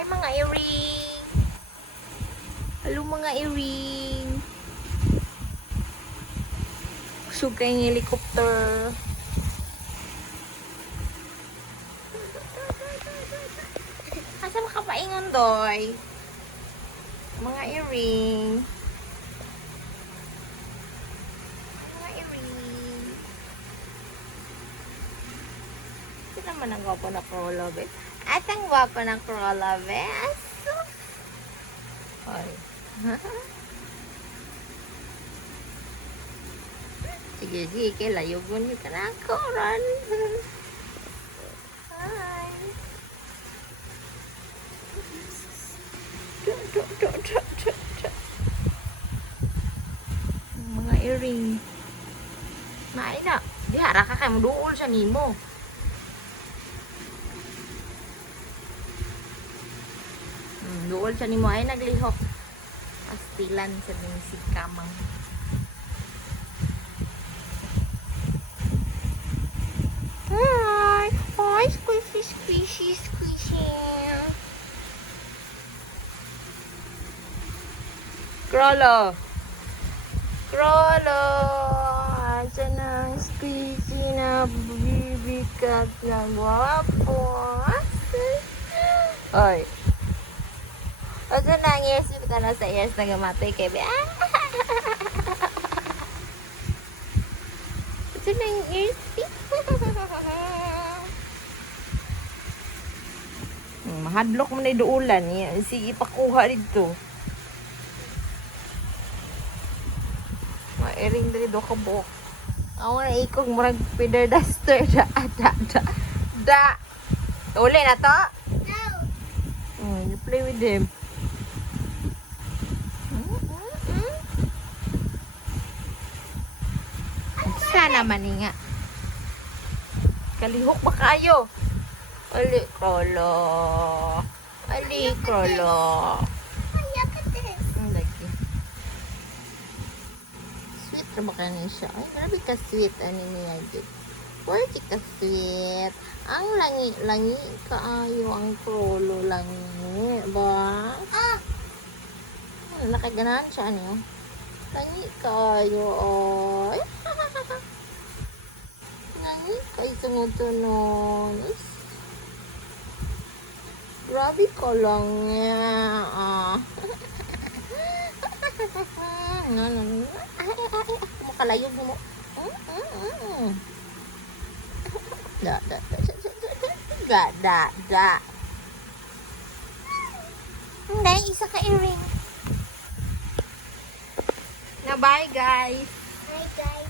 Hi mga earring. Hello mga earring. Kusog kayong helicopter. Asa makapaingon doy? Mga earring. Mga earring. Ito naman ang gwapo na Krolobe. At ang gwapo ng Krolobe. Asus! Ay. Sige, sige. Layugon mo ka na ako, Ron. Hi. Mga earring. Naay na. Di hara ka kayo. Maduol siya nimo. Duol siya nimo ay naglihok. Pastilan sa ning si kamang. Hi! Hi! Squishy, squishy, squishy. Krolo! Krolo! Ayan na, squishy na baby cat na guwapo. Ay! O dyan na, yes, ka na sa yes na gamatay kay Be. Ito na yung ears. Mahadlok mo na yung duulan. Sige, pakuha dito. Mairing dali do ka buhok. Ako na ikong murag feather duster. Da. Uli na to? No. You play with him. Sana man nga. Kalihok ba kayo? Ali, Krolo. Ali, Krolo. Lagi. Sweet na ba ka siya? Ay, grabe ka sweet. Ano niya dito? Where ka sweet? Ang langi kaayo ang Krolo langi. Ba? Nakaganahan siya ano? Langi kaayo. Ay. Langi kayo tumutunon. Grabe ko lang niya. Ay, makalayog mo. Da. Hindi, isa ka earring. Na bye guys. Hi guys.